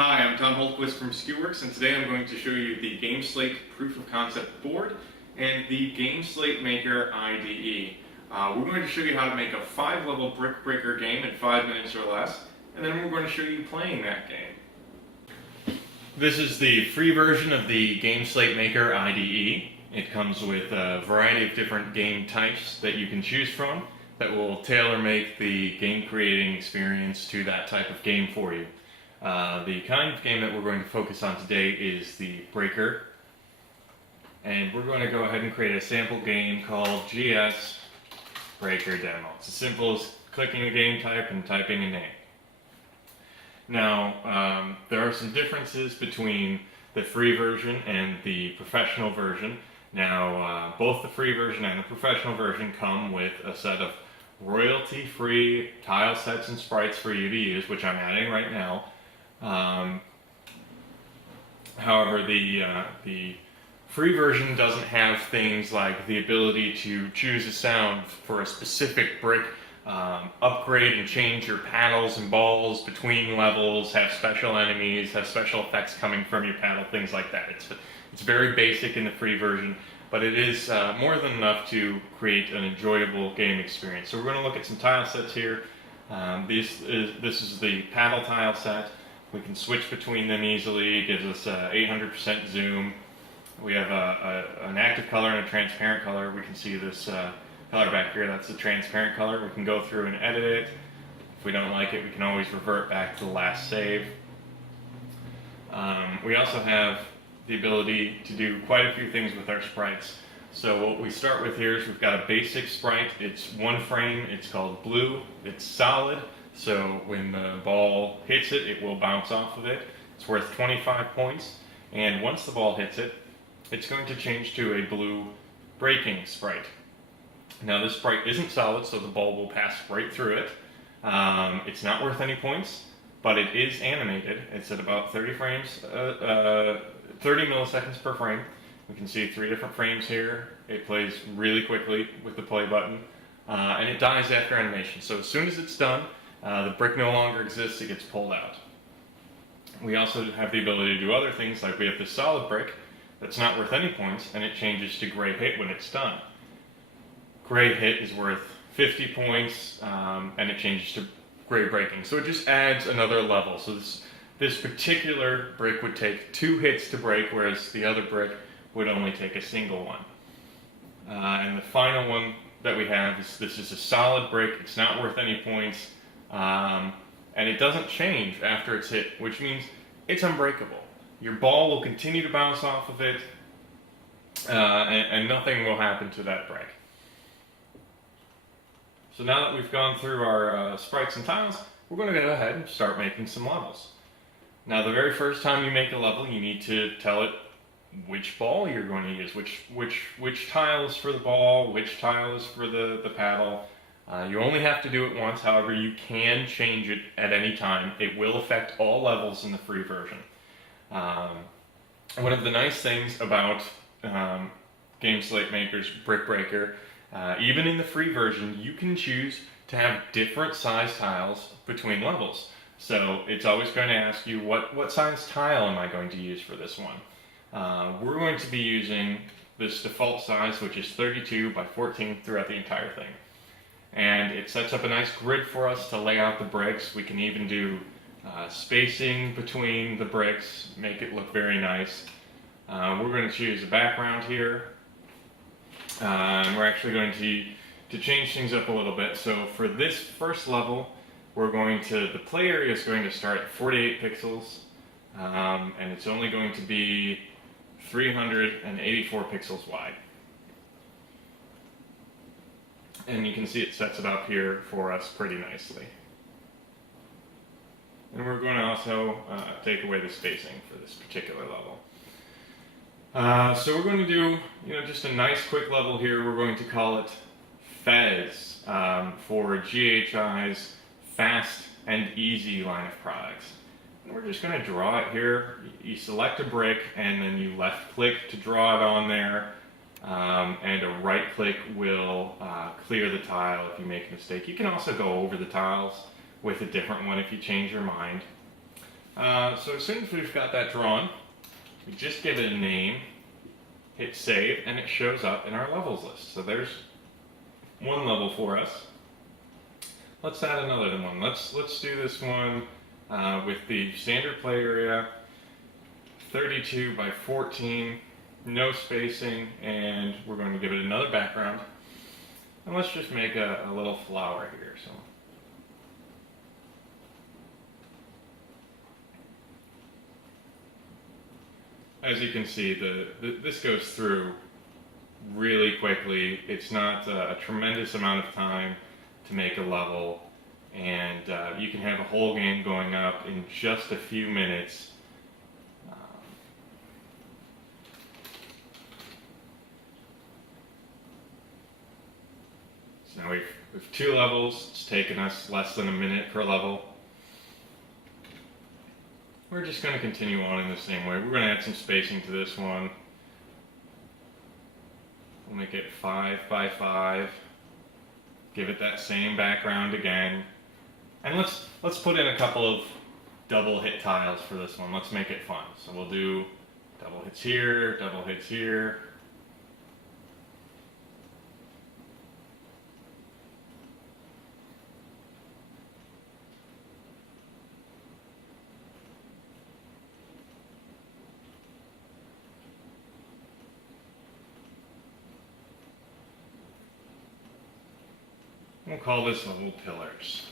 Hi, I'm Tom Holtquist from Skewworks, and today I'm going to show you the Game Slate Proof of Concept board and the Game Slate Maker IDE. We're going to show you how to make a 5-level brick breaker game in 5 minutes or less, and then we're going to show you playing that game. This is the free version of the Game Slate Maker IDE. It comes with a variety of different game types that you can choose from that will tailor-make the game creating experience to that type of game for you. The kind of game that we're going to focus on today is the breaker, and we're going to go ahead and create a sample game called GS Breaker Demo. It's as simple as clicking a game type and typing a name. Now, there are some differences between the free version and the professional version. Now, both the free version and the professional version come with a set of royalty-free tile sets and sprites for you to use, which I'm adding right now. However, the free version doesn't have things like the ability to choose a sound for a specific brick, upgrade and change your paddles and balls between levels, have special enemies, have special effects coming from your paddle, things like that. It's very basic in the free version, but it is more than enough to create an enjoyable game experience. So we're going to look at some tile sets here. This is the paddle tile set. We can switch between them easily. It gives us 800% zoom. We have an active color and a transparent color. We can see this color back here. That's the transparent color. We can go through and edit it. If we don't like it, we can always revert back to the last save. We also have the ability to do quite a few things with our sprites. So what we start with here is we've got a basic sprite. It's one frame. It's called blue. It's solid. So when the ball hits it, it will bounce off of it. It's worth 25 points. And once the ball hits it, it's going to change to a blue breaking sprite. Now this sprite isn't solid, so the ball will pass right through it. It's not worth any points, but it is animated. It's at about 30 milliseconds per frame. We can see 3 different frames here. It plays really quickly with the play button, and it dies after animation. So as soon as it's done, the brick no longer exists, it gets pulled out. We also have the ability to do other things, like we have this solid brick that's not worth any points, and it changes to gray hit when it's done. Gray hit is worth 50 points, and it changes to gray breaking. So it just adds another level. So this particular brick would take 2 hits to break, whereas the other brick would only take a single one. And the final one that we have is this is a solid brick. It's not worth any points. And it doesn't change after it's hit, which means it's unbreakable. Your ball will continue to bounce off of it, and nothing will happen to that brick. So now that we've gone through our sprites and tiles, we're going to go ahead and start making some levels. Now the very first time you make a level, you need to tell it which ball you're going to use, which tile is for the ball, which tile is for the paddle. You only have to do it once, however you can change it at any time. It will affect all levels in the free version. One of the nice things about Game Slate Maker's Brick Breaker, even in the free version, you can choose to have different size tiles between levels. So it's always going to ask you, what size tile am I going to use for this one? We're going to be using this default size, which is 32 by 14 throughout the entire thing. And it sets up a nice grid for us to lay out the bricks. We can even do spacing between the bricks, make it look very nice. We're going to choose a background here. And we're actually going to change things up a little bit. So for this first level, the play area is going to start at 48 pixels. And it's only going to be 384 pixels wide. And you can see it sets it up here for us pretty nicely. And we're going to also take away the spacing for this particular level. So we're going to do just a nice quick level here. We're going to call it Fez for GHI's Fast and Easy line of products. And we're just going to draw it here. You select a brick and then you left click to draw it on there. And a right click will clear the tile if you make a mistake. You can also go over the tiles with a different one if you change your mind. So as soon as we've got that drawn, we just give it a name, hit save, and it shows up in our levels list. So there's one level for us. Let's add another one. Let's do this one with the standard play area, 32 by 14, no spacing, and we're going to give it another background. And let's just make a little flower here. So as you can see, this goes through really quickly. It's not a tremendous amount of time to make a level, and you can have a whole game going up in just a few minutes. So now we've 2 levels. It's taken us less than a minute per level. We're just going to continue on in the same way. We're going to add some spacing to this one. We'll make it 5 by 5. Give it that same background again. And let's put in a couple of double hit tiles for this one. Let's make it fun. So we'll do double hits here, double hits here. We'll call this level Pillars.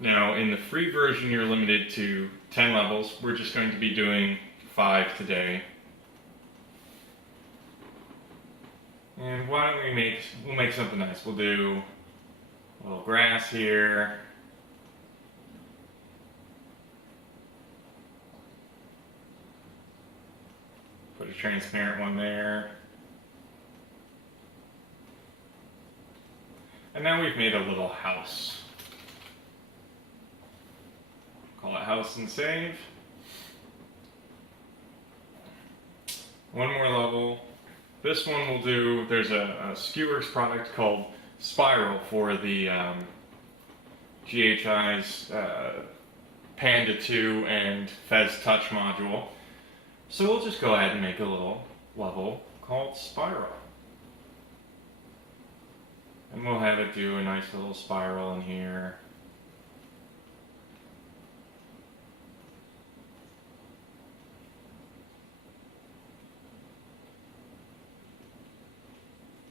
Now, in the free version, you're limited to 10 levels. We're just going to be doing 5 today. And why don't we'll make something nice. We'll do a little grass here. Put a transparent one there. And now we've made a little house. Call it house and save. One more level. This one will do, there's a Skewworks product called Spiral for the GHI's Panda 2 and Fez Touch module. So we'll just go ahead and make a little level called Spiral. And we'll have it do a nice little spiral in here.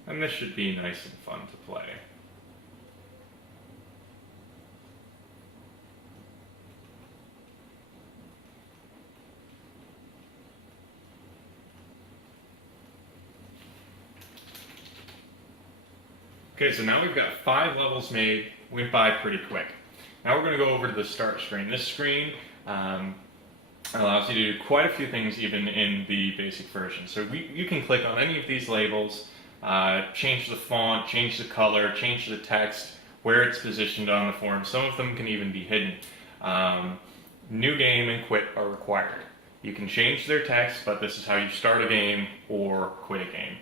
And this should be nice and fun to play. Okay, so now we've got 5 levels made. Went by pretty quick. Now we're going to go over to the start screen. This screen allows you to do quite a few things even in the basic version. So you can click on any of these labels, change the font, change the color, change the text, where it's positioned on the form. Some of them can even be hidden. New game and quit are required. You can change their text, but this is how you start a game or quit a game.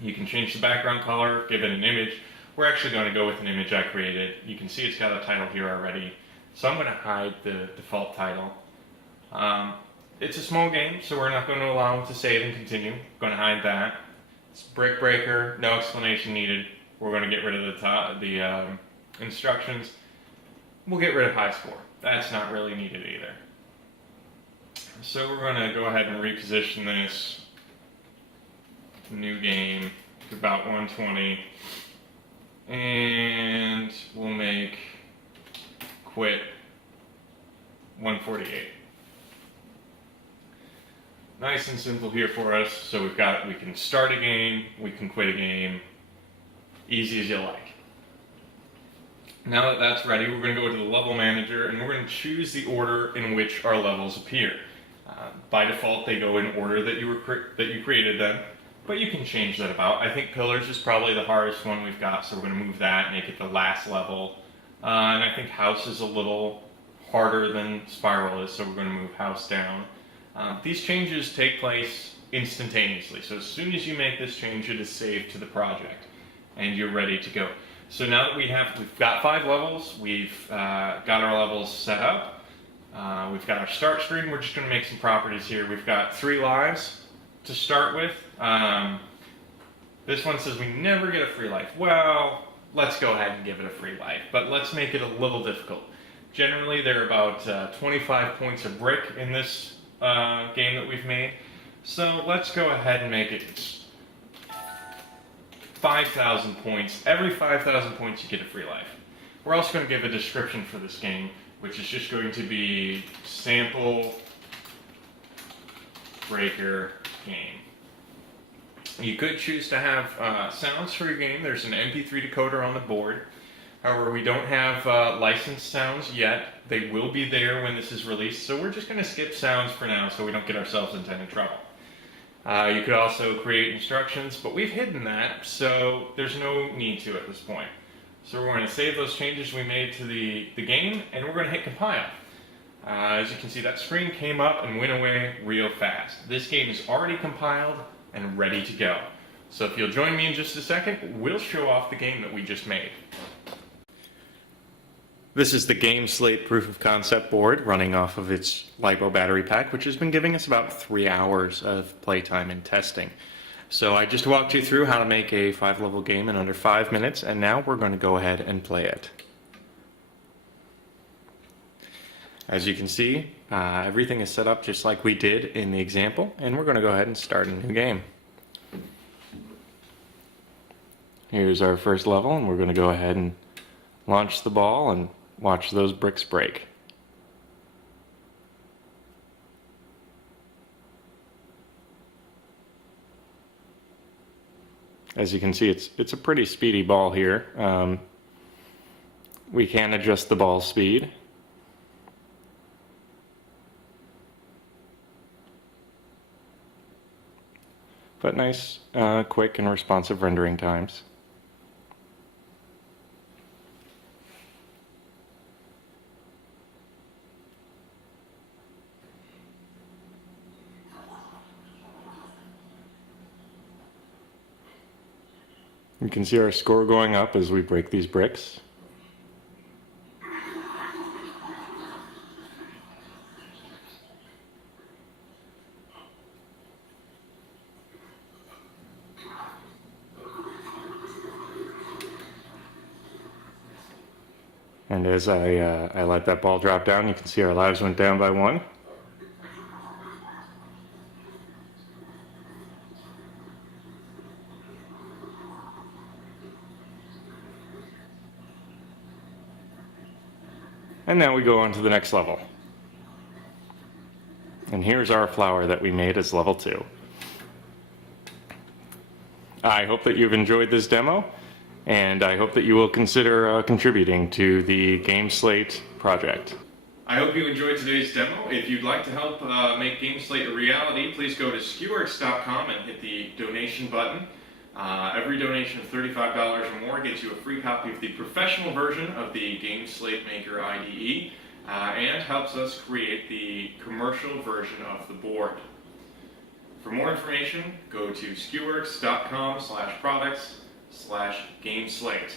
You can change the background color, give it an image. We're actually going to go with an image I created. You can see it's got a title here already. So I'm going to hide the default title. It's a small game, so we're not going to allow it to save and continue. I'm going to hide that. It's Brick Breaker, no explanation needed. We're going to get rid of the instructions. We'll get rid of high score. That's not really needed either. So we're going to go ahead and reposition this new game to about 120, and we'll make quit 148. Nice and simple here for us. So we can start a game, we can quit a game, easy as you like. Now that that's ready, we're going to go to the level manager and we're going to choose the order in which our levels appear. By default, they go in order that you created them. But you can change that about. I think Pillars is probably the hardest one we've got, so we're going to move that, make it the last level. And I think House is a little harder than Spiral is, so we're going to move House down. These changes take place instantaneously. So as soon as you make this change, it is saved to the project, and you're ready to go. So now that we've got 5 levels, we've got our levels set up. We've got our start screen. We're just going to make some properties here. We've got 3 lives to start with. This one says we never get a free life. Well, let's go ahead and give it a free life, but let's make it a little difficult. Generally, they're about 25 points a brick in this game that we've made. So let's go ahead and make it 5,000 points. Every 5,000 points you get a free life. We're also going to give a description for this game, which is just going to be sample breaker game. You could choose to have sounds for your game. There's an MP3 decoder on the board. However, we don't have licensed sounds yet. They will be there when this is released, so we're just going to skip sounds for now so we don't get ourselves into any trouble. You could also create instructions, but we've hidden that, so there's no need to at this point. So we're going to save those changes we made to the game, and we're going to hit compile. As you can see, that screen came up and went away real fast. This game is already compiled and ready to go. So if you'll join me in just a second, we'll show off the game that we just made. This is the Game Slate proof of concept board running off of its LiPo battery pack, which has been giving us about 3 hours of playtime and testing. So I just walked you through how to make a 5-level game in under 5 minutes, and now we're going to go ahead and play it. As you can see, everything is set up just like we did in the example, and we're going to go ahead and start a new game. Here's our first level, and we're going to go ahead and launch the ball and watch those bricks break. As you can see, it's a pretty speedy ball here. We can adjust the ball speed. But nice, quick and responsive rendering times. You can see our score going up as we break these bricks. And as I let that ball drop down, you can see our lives went down by 1. And now we go on to the next level. And here's our flower that we made as level 2. I hope that you've enjoyed this demo, and I hope that you will consider contributing to the Game Slate project. I hope you enjoyed today's demo. If you'd like to help make Game Slate a reality, please go to Skewworks.com and hit the donation button. Every donation of $35 or more gets you a free copy of the professional version of the Game Slate Maker IDE and helps us create the commercial version of the board. For more information, go to skewworks.com/products/GameSlate.